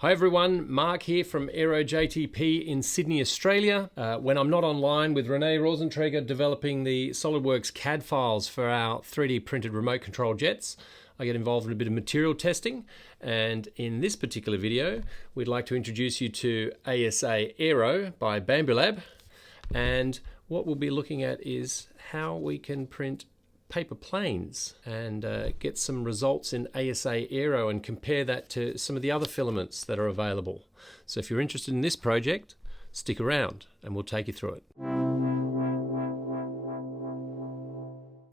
Hi everyone, Mark here from Aero JTP in Sydney, Australia. When I'm not online with Renee Rosenträger developing the SolidWorks CAD files for our 3D printed remote control jets, I get involved in a bit of material testing, and in this particular video we'd like to introduce you to ASA Aero by Bambu Lab, and what we'll be looking at is how we can print paper planes and get some results in ASA Aero and compare that to some of the other filaments that are available. So if you're interested in this project, stick around and we'll take you through it.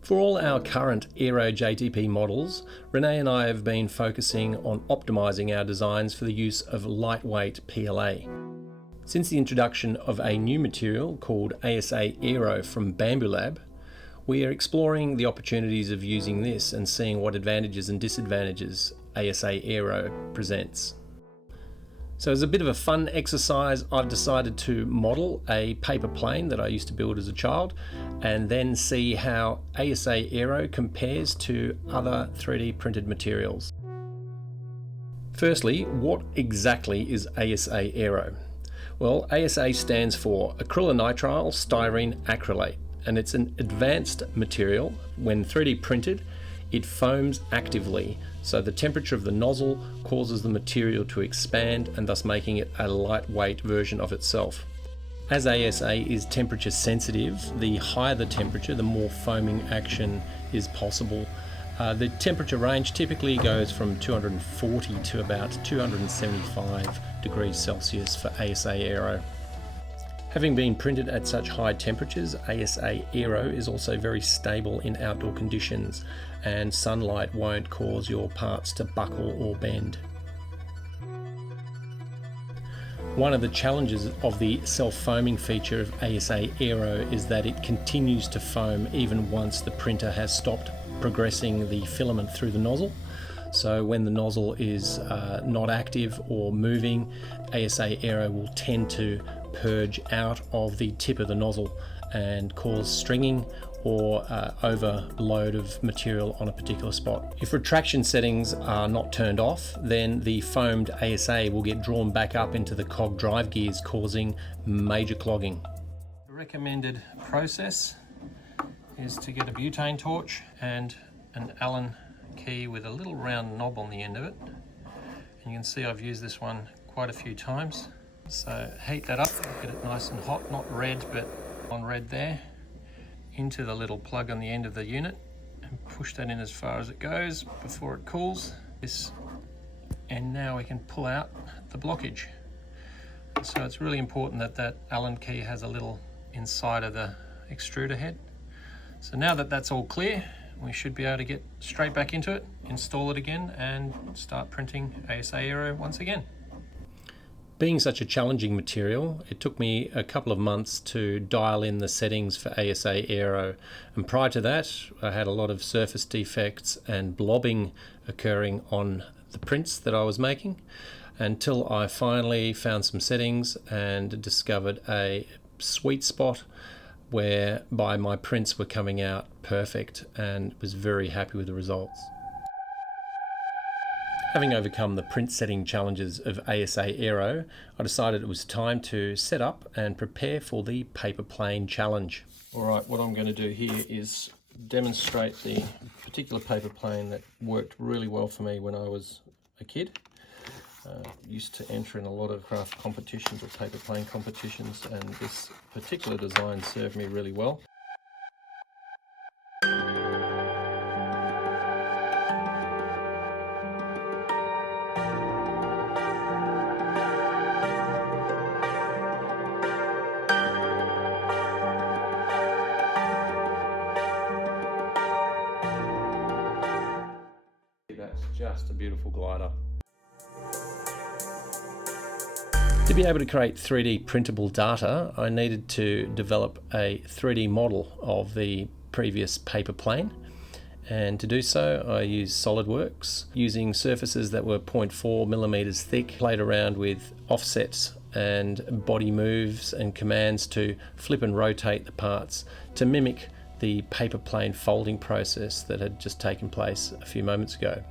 For all our current Aero JTP models, Renee and I have been focusing on optimizing our designs for the use of lightweight PLA. Since the introduction of a new material called ASA Aero from Bambu Lab, we are exploring the opportunities of using this and seeing what advantages and disadvantages ASA Aero presents. So as a bit of a fun exercise, I've decided to model a paper plane that I used to build as a child and then see how ASA Aero compares to other 3D printed materials. Firstly, what exactly is ASA Aero? Well, ASA stands for acrylonitrile styrene acrylate, and it's an advanced material. When 3D printed, it foams actively, so the temperature of the nozzle causes the material to expand and thus making it a lightweight version of itself. As ASA is temperature sensitive, the higher the temperature, the more foaming action is possible. The temperature range typically goes from 240 to about 275 degrees Celsius for ASA Aero. Having been printed at such high temperatures, ASA Aero is also very stable in outdoor conditions, and sunlight won't cause your parts to buckle or bend. One of the challenges of the self-foaming feature of ASA Aero is that it continues to foam even once the printer has stopped progressing the filament through the nozzle. So when the nozzle is not active or moving, ASA Aero will tend to purge out of the tip of the nozzle and cause stringing or overload of material on a particular spot. If retraction settings are not turned off, then the foamed ASA will get drawn back up into the cog drive gears, causing major clogging. The recommended process is to get a butane torch and an Allen key with a little round knob on the end of it. And you can see I've used this one quite a few times. So heat that up, get it nice and hot, not red, but on red there, into the little plug on the end of the unit, and push that in as far as it goes before it cools. And now we can pull out the blockage. So it's really important that that Allen key has a little inside of the extruder head. So now that that's all clear, we should be able to get straight back into it, install it again, and start printing ASA Aero once again. Being such a challenging material, it took me a couple of months to dial in the settings for ASA Aero, and prior to that I had a lot of surface defects and blobbing occurring on the prints that I was making, until I finally found some settings and discovered a sweet spot whereby my prints were coming out perfect, and was very happy with the results. Having overcome the print setting challenges of ASA Aero, I decided it was time to set up and prepare for the paper plane challenge. Alright, what I'm going to do here is demonstrate the particular paper plane that worked really well for me when I was a kid. Used to enter in a lot of craft competitions or paper plane competitions, and this particular design served me really well. That's just a beautiful glider. To be able to create 3D printable data, I needed to develop a 3D model of the previous paper plane, and to do so I used SolidWorks, using surfaces that were 0.4 millimeters thick, played around with offsets and body moves and commands to flip and rotate the parts to mimic the paper plane folding process that had just taken place a few moments ago.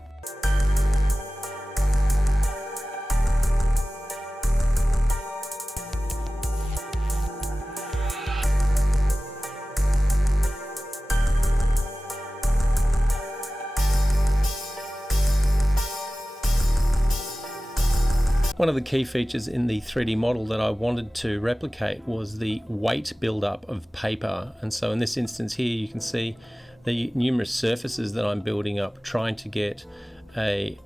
One of the key features in the 3D model that I wanted to replicate was the weight buildup of paper, and so in this instance here you can see the numerous surfaces that I'm building up, trying to get a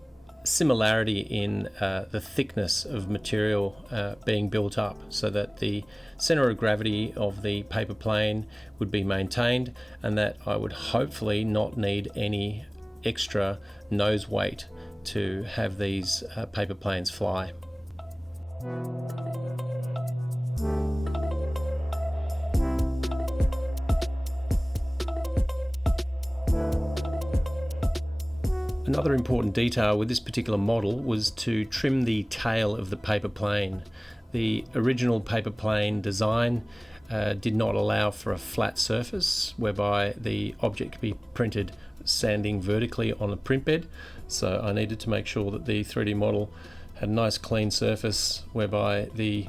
similarity in the thickness of material being built up, so that the center of gravity of the paper plane would be maintained, and that I would hopefully not need any extra nose weight to have these paper planes fly. Another important detail with this particular model was to trim the tail of the paper plane. The original paper plane design did not allow for a flat surface whereby the object could be printed standing vertically on a print bed, so I needed to make sure that the 3D model had a nice clean surface whereby the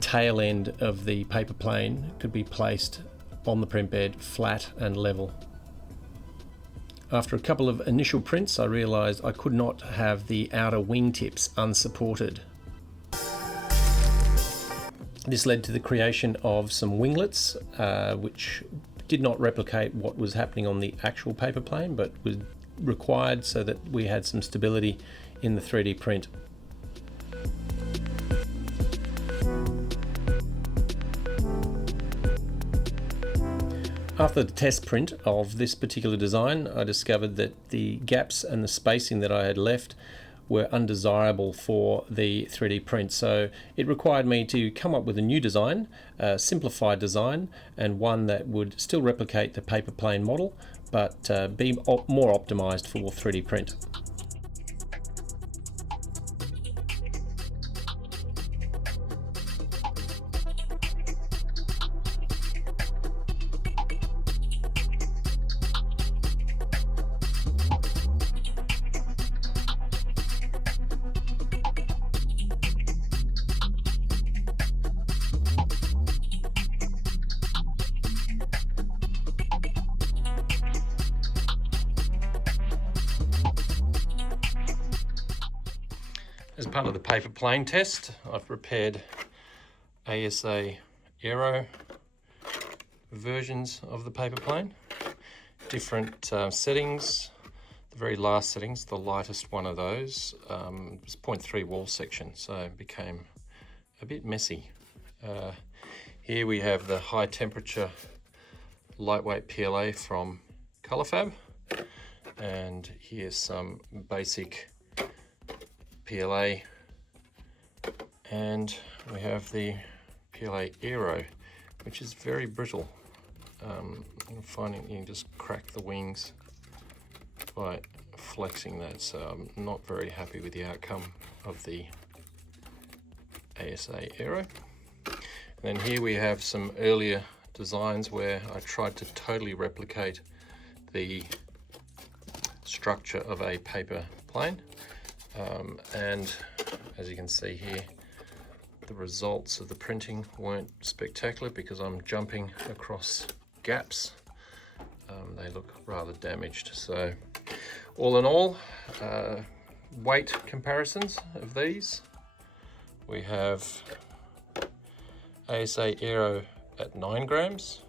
tail end of the paper plane could be placed on the print bed flat and level. After a couple of initial prints, I realised I could not have the outer wingtips unsupported. This led to the creation of some winglets, which did not replicate what was happening on the actual paper plane, but was required so that we had some stability in the 3D print. After the test print of this particular design, I discovered that the gaps and the spacing that I had left were undesirable for the 3D print, so it required me to come up with a new design, a simplified design, and one that would still replicate the paper plane model but be more optimized for 3D print. As part of the paper plane test, I've prepared ASA Aero versions of the paper plane, different settings. The very last settings, the lightest one of those, was 0.3 wall section, so it became a bit messy. Here we have the high temperature lightweight PLA from Colorfab, and here's some basic PLA, and we have the PLA Aero, which is very brittle. I'm finding you can just crack the wings by flexing that, so I'm not very happy with the outcome of the ASA Aero. And then here we have some earlier designs where I tried to totally replicate the structure of a paper plane. And as you can see here, the results of the printing weren't spectacular because I'm jumping across gaps. They look rather damaged. So all in all, weight comparisons of these, we have ASA Aero at 9 grams.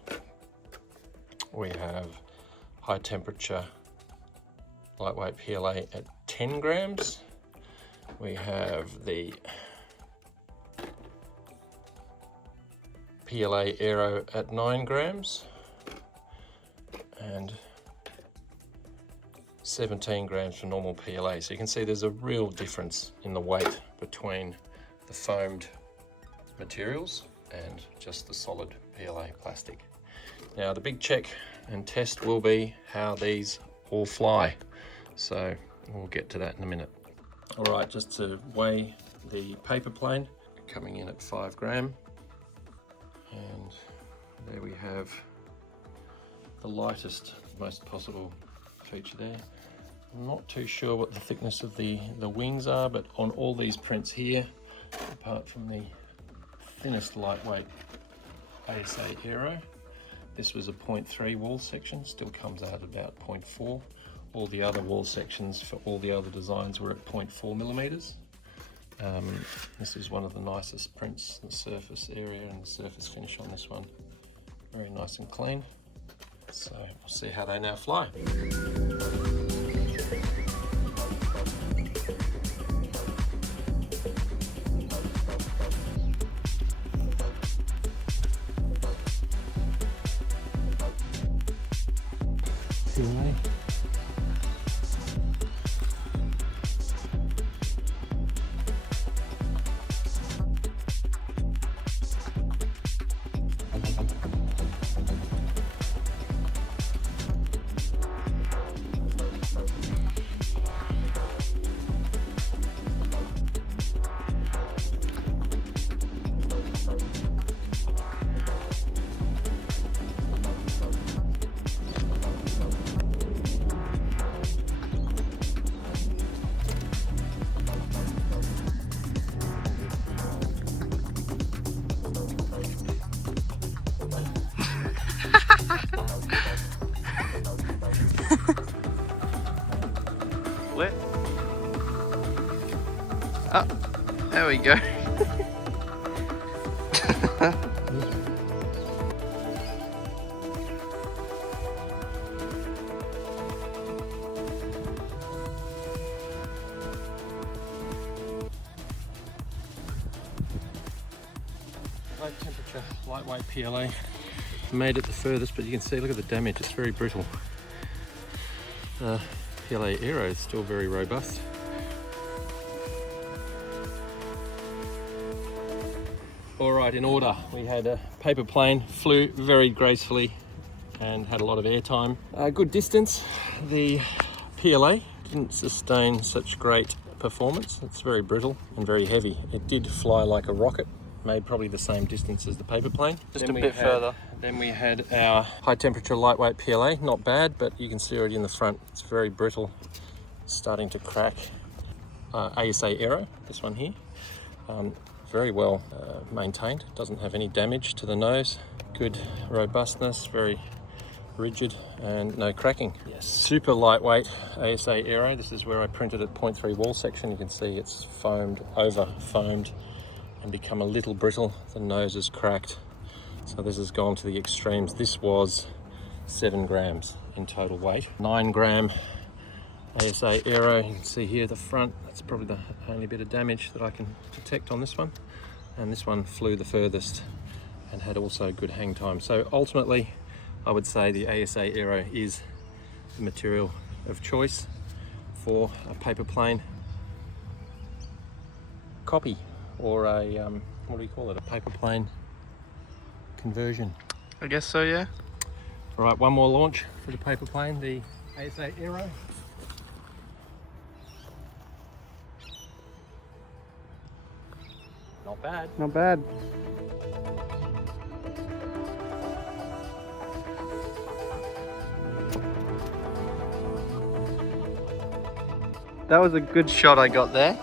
We have high temperature lightweight PLA at 10 grams. We have the PLA Aero at 9 grams and 17 grams for normal PLA. So you can see there's a real difference in the weight between the foamed materials and just the solid PLA plastic. Now the big check and test will be how these all fly. So we'll get to that in a minute. All right, just to weigh the paper plane, coming in at 5 gram. And there we have the lightest, most possible feature there. I'm not too sure what the thickness of the wings are, but on all these prints here, apart from the thinnest lightweight ASA Aero, this was a 0.3 wall section, still comes out about 0.4. All the other wall sections for all the other designs were at 0.4 millimeters. This is one of the nicest prints, the surface area and the surface finish on this one. Very nice and clean. So we'll see how they now fly. Away. Wet. Oh, there we go. High temperature, lightweight PLA. Made it the furthest, but you can see, look at the damage, it's very brittle. PLA Aero is still very robust. Alright, in order, we had a paper plane, flew very gracefully and had a lot of airtime. Good distance. The PLA didn't sustain such great performance. It's very brittle and very heavy. It did fly like a rocket, made probably the same distance as the paper plane. Just a bit further. Then we had our high temperature lightweight PLA, not bad, but you can see already in the front, it's very brittle, starting to crack. ASA Aero, this one here, very well maintained, doesn't have any damage to the nose, good robustness, very rigid and no cracking. Yes, super lightweight ASA Aero. This is where I printed at 0.3 wall section. You can see it's foamed, over foamed, and become a little brittle. The nose is cracked. So this has gone to the extremes. This was 7 grams in total weight. 9 gram ASA Aero. You can see here the front, that's probably the only bit of damage that I can detect on this one. And this one flew the furthest and had also good hang time. So ultimately, I would say the ASA Aero is the material of choice for a paper plane copy, or a, what do you call it, a paper plane conversion. I guess so, yeah. All right, one more launch for the paper plane, the ASA Aero. Not bad. Not bad. That was a good shot I got there.